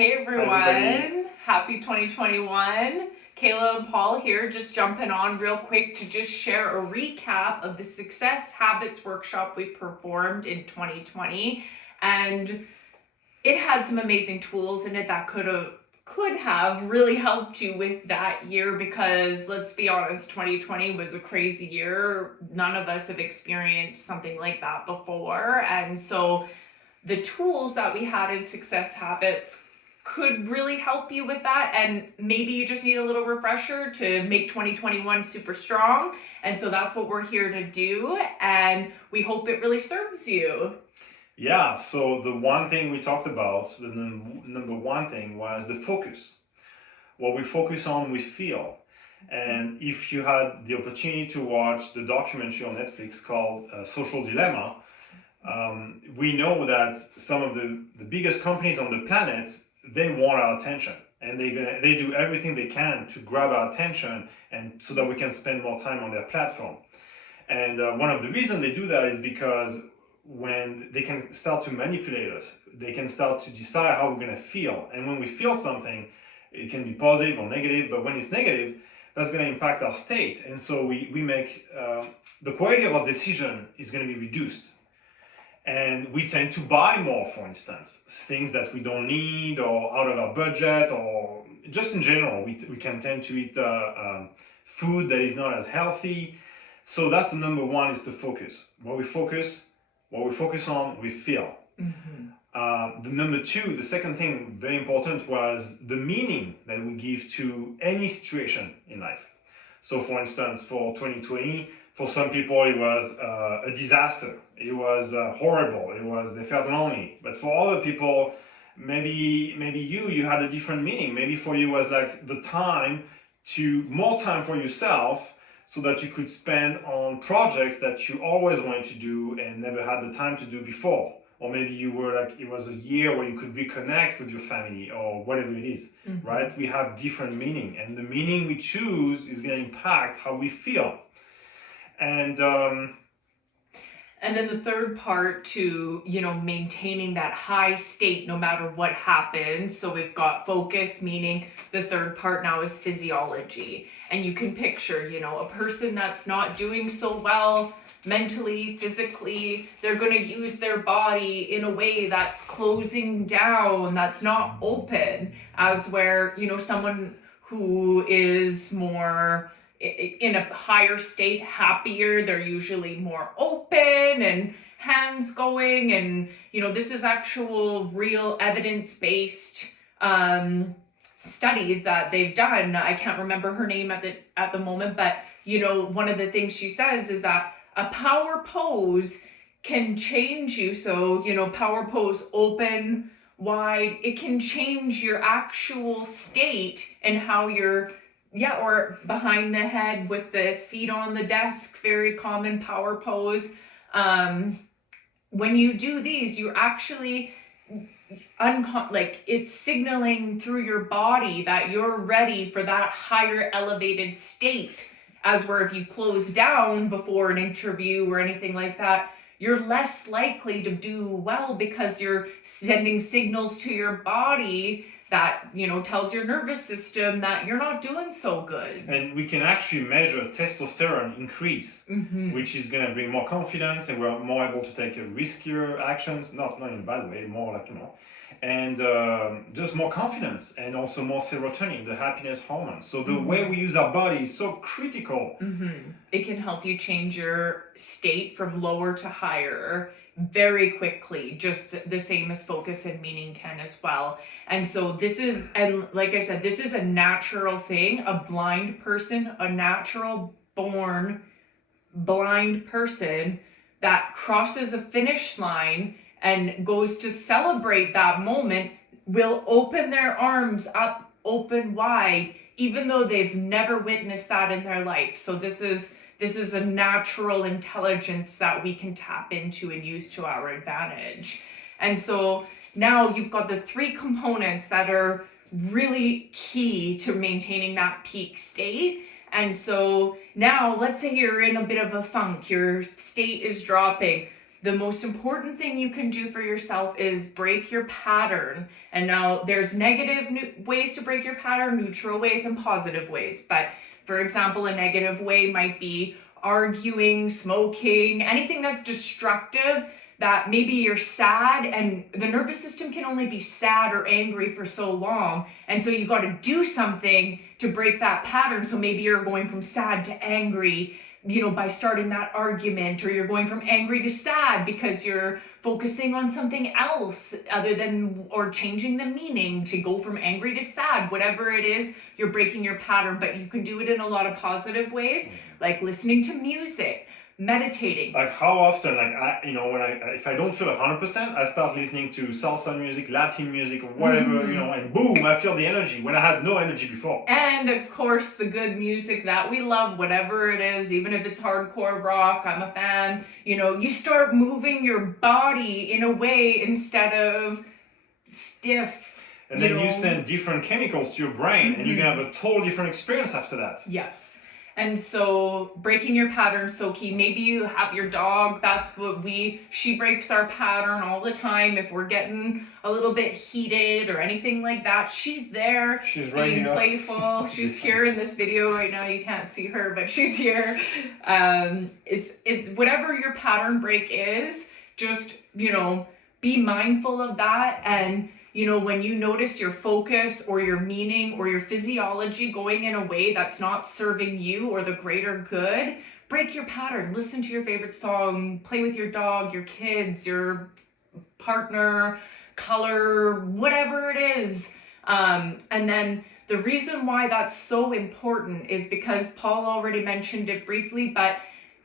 Hey Hi, everybody. everyone, happy 2021. Kayla and Paul here, just jumping on real quick to just share a recap of the Success Habits workshop we performed in 2020. And it had some amazing tools in it that could have really helped you with that year, because let's be honest, 2020 was a crazy year. None of us have experienced something like that before. And so the tools that we had in Success Habits could really help you with that, and maybe you just need a little refresher to make 2021 super strong. And so that's what we're here to do, and we hope it really serves you. Yeah, so the one thing we talked about, the number one thing was the focus. What we focus on, we feel. And if you had the opportunity to watch the documentary on Netflix called Social Dilemma, we know that some of the biggest companies on the planet, they want our attention. And they do everything they can to grab our attention and so that we can spend more time on their platform. And one of the reasons they do that is because when they can start to manipulate us, they can start to decide how we're going to feel. And when we feel something, it can be positive or negative, but when it's negative, that's going to impact our state. And so we make the quality of our decision is going to be reduced. And we tend to buy more, for instance, things that we don't need or out of our budget, or just in general, we can tend to eat food that is not as healthy. So that's the number one, is the focus. What we focus on, we feel. Mm-hmm. The number two, the second thing, very important, was the meaning that we give to any situation in life. So for instance, for 2020, for some people it was a disaster. It was horrible. They felt lonely. But for other people, maybe you had a different meaning. Maybe for you it was like more time for yourself, so that you could spend on projects that you always wanted to do and never had the time to do before. Or maybe you were like, it was a year where you could reconnect with your family or whatever it is, Mm-hmm. right? We have different meaning, and the meaning we choose is going to impact how we feel. And then the third part to, maintaining that high state no matter what happens. So we've got focus, meaning the third part now is physiology. And you can picture, a person that's not doing so well mentally, physically, they're going to use their body in a way that's closing down, that's not open, as where, someone who is more in a higher state, happier, they're usually more open and hands going. And this is actual real evidence-based studies that they've done. I can't remember her name at the moment, but one of the things she says is that a power pose can change you. So power pose, open, wide, it can change your actual state and how you're, or behind the head with the feet on the desk, very common power pose. When you do these, you're actually it's signaling through your body that you're ready for that higher elevated state. As where if you close down before an interview or anything like that, you're less likely to do well, because you're sending signals to your body that tells your nervous system that you're not doing so good. And we can actually measure testosterone increase, Mm-hmm. which is going to bring more confidence, and we're more able to take riskier actions, not in a bad way, more like, and just more confidence, and also more serotonin, the happiness hormone. So the way we use our body is so critical. Mm-hmm. It can help you change your state from lower to higher very quickly, just the same as focus and meaning can as well. And so and like I said, this is a natural thing. A blind person, a natural born blind person that crosses a finish line and goes to celebrate that moment will open their arms up open wide, even though they've never witnessed that in their life. So this is a natural intelligence that we can tap into and use to our advantage. And so now you've got the three components that are really key to maintaining that peak state. And so now let's say you're in a bit of a funk, your state is dropping. the most important thing you can do for yourself is break your pattern. And now there's negative ways to break your pattern, neutral ways, and positive ways. But for example, a negative way might be arguing, smoking, anything that's destructive, that maybe you're sad and the nervous system can only be sad or angry for so long. And so you got to do something to break that pattern. So maybe you're going from sad to angry, by starting that argument, or you're going from angry to sad because you're focusing on something else other than, or changing the meaning to go from angry to sad. Whatever it is, you're breaking your pattern. But you can do it in a lot of positive ways, like listening to music, meditating. Like how often, if I don't feel 100%, I start listening to salsa music, Latin music, or whatever, and boom, I feel the energy when I had no energy before. And of course, the good music that we love, whatever it is, even if it's hardcore rock, I'm a fan. You start moving your body in a way instead of stiff. And then you send different chemicals to your brain, and you're gonna have a total different experience after that. Yes. And so breaking your pattern is so key. Maybe you have your dog. That's what she breaks our pattern all the time. If we're getting a little bit heated or anything like that, she's there. She's being playful. She's here in this video right now. You can't see her, but she's here. It's whatever your pattern break is, just, be mindful of that. And when you notice your focus or your meaning or your physiology going in a way that's not serving you or the greater good, break your pattern. Listen to your favorite song, play with your dog, your kids, your partner, color, whatever it is. And then the reason why that's so important is because Paul already mentioned it briefly, but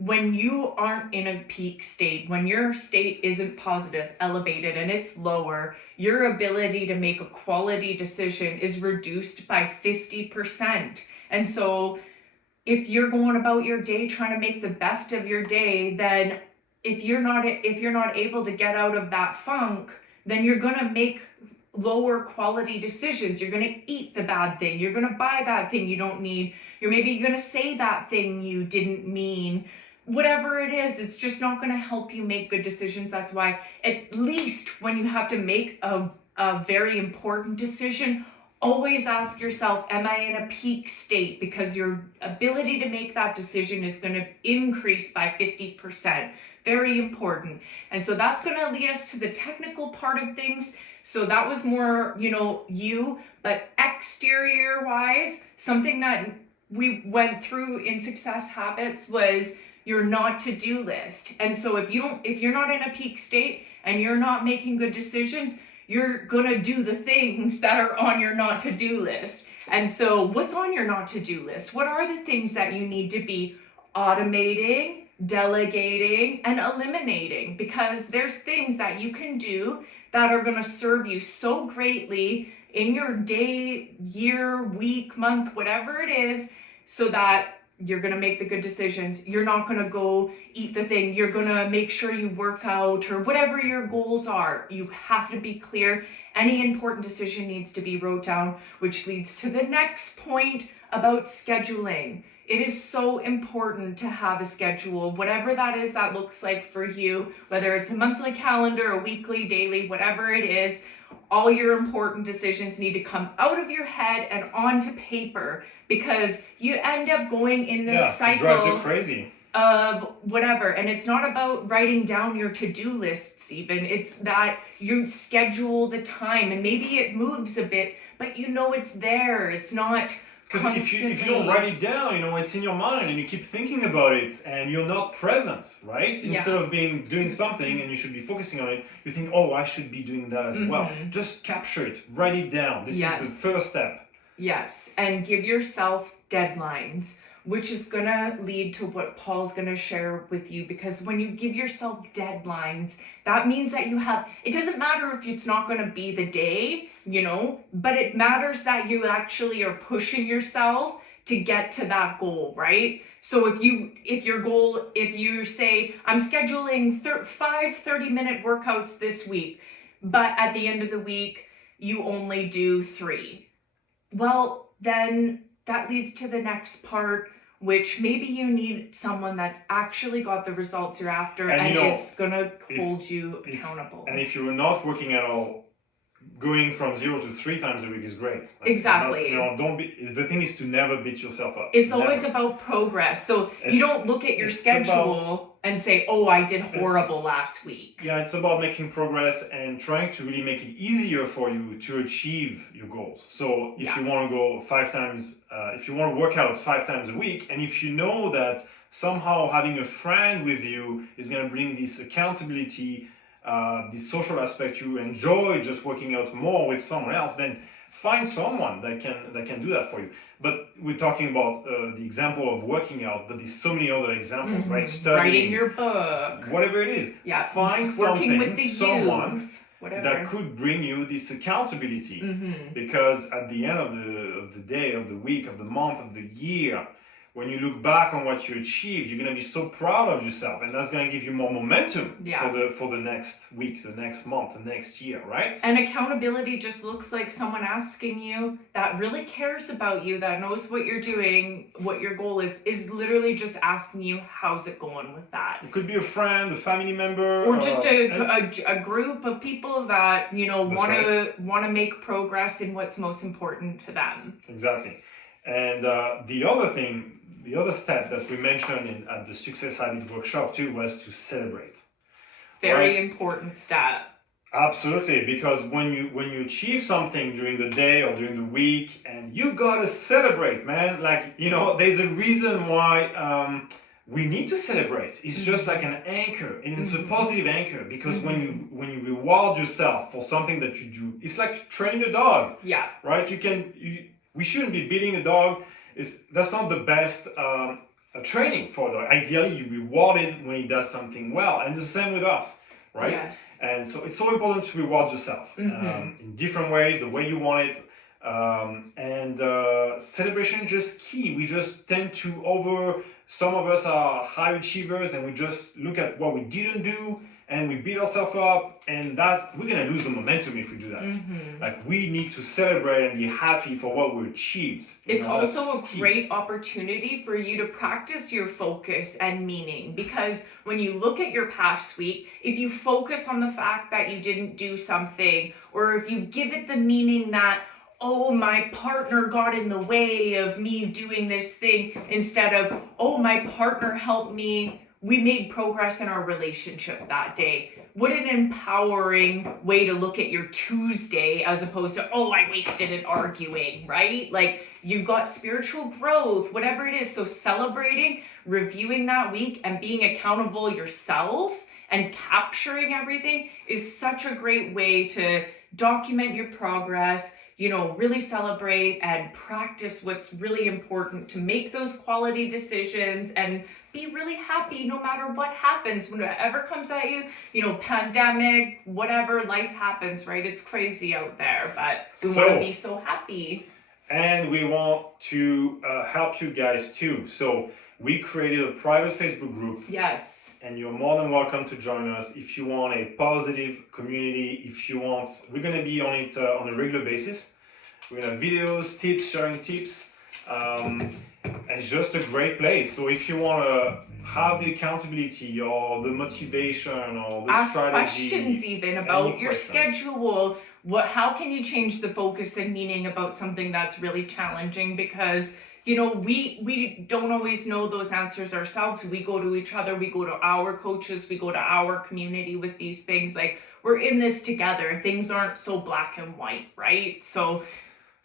when you aren't in a peak state, when your state isn't positive, elevated, and it's lower, your ability to make a quality decision is reduced by 50%. And so if you're going about your day trying to make the best of your day, then if you're not able to get out of that funk, then you're going to make lower quality decisions. You're going to eat the bad thing. You're going to buy that thing you don't need. You're maybe going to say that thing you didn't mean. Whatever it is, it's just not going to help you make good decisions. That's why, at least when you have to make a very important decision, always ask yourself, am I in a peak state? Because your ability to make that decision is going to increase by 50%. Very important. And so that's going to lead us to the technical part of things. So that was more, but exterior wise, something that we went through in Success Habits was your not to do list. And so if you're not in a peak state and you're not making good decisions, you're gonna do the things that are on your not to do list. And so what's on your not to do list? What are the things that you need to be automating, delegating, and eliminating? Because there's things that you can do that are gonna serve you so greatly in your day, year, week, month, whatever it is, so that you're going to make the good decisions. You're not going to go eat the thing. You're going to make sure you work out or whatever your goals are. You have to be clear. Any important decision needs to be wrote down, which leads to the next point about scheduling. It is so important to have a schedule, whatever that is that looks like for you, whether it's a monthly calendar, a weekly, daily, whatever it is. All your important decisions need to come out of your head and onto paper, because you end up going in this cycle. It drives you crazy. Of whatever. And it's not about writing down your to-do lists even. It's that you schedule the time, and maybe it moves a bit, but it's there. It's not Because if you don't write it down, it's in your mind and you keep thinking about it and you're not present, right? Instead of doing something and you should be focusing on it, you think, oh, I should be doing that as well. Just capture it, write it down. This is the first step. Yes, and give yourself deadlines, which is going to lead to what Paul's going to share with you. Because when you give yourself deadlines, that means that it doesn't matter if it's not going to be the day, but it matters that you actually are pushing yourself to get to that goal, right? So if you say, I'm scheduling 5 30-minute workouts this week, but at the end of the week, you only do 3. Well, then that leads to the next part. which maybe you need someone that's actually got the results you're after and is going to hold you accountable. And if you're not working at all, going from 0 to 3 times a week is great. Exactly. The thing is to never beat yourself up. It's always about progress. So you don't look at your schedule and say, oh, I did horrible last week. Yeah, it's about making progress and trying to really make it easier for you to achieve your goals. So if you want to go 5 times, if you want to work out 5 times a week, and if you know that somehow having a friend with you is going to bring this accountability, this social aspect, you enjoy just working out more with someone else, then find someone that can do that for you. But we're talking about the example of working out, but there's so many other examples, right? Studying, writing your book, whatever it is. Yeah, find working with the someone youth, whatever, that could bring you this accountability. Because at the end of the day, of the week, of the month, of the year, when you look back on what you achieved, you're going to be so proud of yourself, and that's going to give you more momentum for the next week, the next month, the next year, right? And accountability just looks like someone asking you that really cares about you, that knows what you're doing, what your goal is literally just asking you, how's it going with that? It could be a friend, a family member, or just a group of people that want to make progress in what's most important to them. Exactly. And the other step that we mentioned at the Success Habit workshop too was to celebrate. Very important step. Absolutely, because when you achieve something during the day or during the week, and you gotta celebrate, man. Like, there's a reason why we need to celebrate. It's just like an anchor, and it's a positive anchor, because when you reward yourself for something that you do, it's like training a dog. Yeah. Right? We shouldn't be beating a dog. That's not the best training for a dog. Ideally, you reward it when he does something well, and it's the same with us, right? Yes. And so it's so important to reward yourself in different ways, the way you want it, and celebration is just key. We just tend to some of us are high achievers, and we just look at what we didn't do, and we beat ourselves up, and we're gonna lose the momentum if we do that. Like, we need to celebrate and be happy for what we achieved. It's also a great opportunity for you to practice your focus and meaning, because when you look at your past week, if you focus on the fact that you didn't do something, or if you give it the meaning that, oh, my partner got in the way of me doing this thing, instead of, oh, my partner helped me, we made progress in our relationship that day. What an empowering way to look at your Tuesday, as opposed to, oh, I wasted it arguing, right? Like, you got spiritual growth, whatever it is. So celebrating, reviewing that week, and being accountable yourself and capturing everything is such a great way to document your progress, really celebrate and practice what's really important to make those quality decisions and be really happy no matter what happens, whatever comes at you, pandemic, whatever, life happens, right? It's crazy out there, but we want to be so happy. And we want to help you guys too. So we created a private Facebook group. Yes. And you're more than welcome to join us if you want a positive community. We're going to be on it on a regular basis. We're going to have videos, tips, sharing tips. It's just a great place. So if you want to have the accountability or the motivation or the strategy, ask questions even about your schedule. How can you change the focus and meaning about something that's really challenging? Because we don't always know those answers ourselves. We go to each other, we go to our coaches, we go to our community with these things. Like, we're in this together. Things aren't so black and white, right? So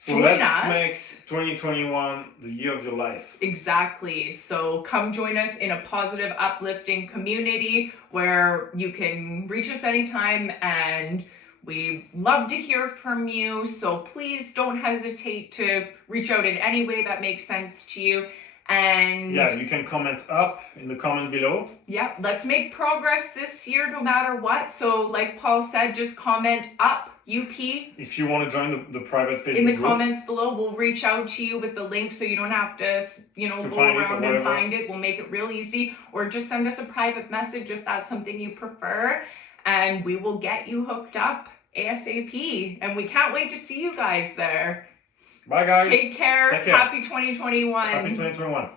let's make 2021 the year of your life. Exactly. So come join us in a positive, uplifting community where you can reach us anytime, and we love to hear from you. So please don't hesitate to reach out in any way that makes sense to you. And you can comment up in the comment below. Yeah, let's make progress this year no matter what. So like Paul said, just comment up UP. If you want to join the private Facebook group. In the comments below, we'll reach out to you with the link so you don't have to, go around and find it. We'll make it real easy. Or just send us a private message if that's something you prefer. And we will get you hooked up ASAP. And we can't wait to see you guys there. Bye, guys. Take care. Take care. Happy 2021. Happy 2021.